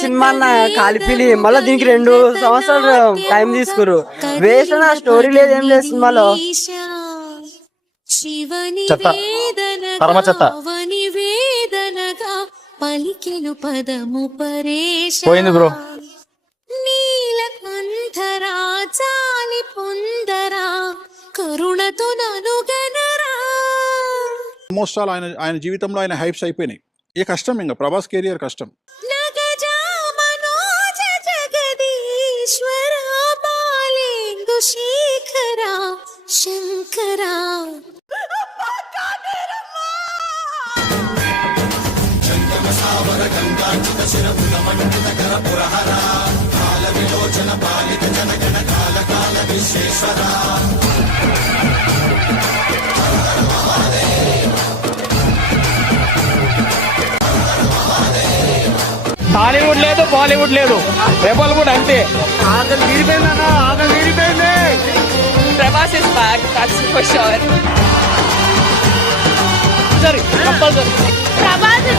Cinema అన్న కలిపిలి మళ్ళీ దీనికి 2 సంవత్సరాలు టైం తీసుకురు. వేస్ట్ నా స్టోరీ లేదు, ఏం లేదు సినిమాలో. చెత్త, పరమ చెత్త. పలికెను పదము పరేష పోయింది బ్రో. నీలకంఠరా చాలి పొందరా కరుణతో ననుగనరా. ఆల్మోస్ట్ ఆల్ ఆయన జీవితంలో ఆయన హైప్స్ అయిపోయినాయి. ఏ కష్టం, ఇంకా ప్రభాస్ కెరియర్ కష్టం. నగజా మనోజ జగదీశ్వర బాలేందు శేఖరా శంకరా. హాలీవుడ్ లేదు, బాలీవుడ్ లేదు, రెబల్ కూడా అంతే. Prabhas is back, that's for sure. సరే కంపల్సరీ Prabhas is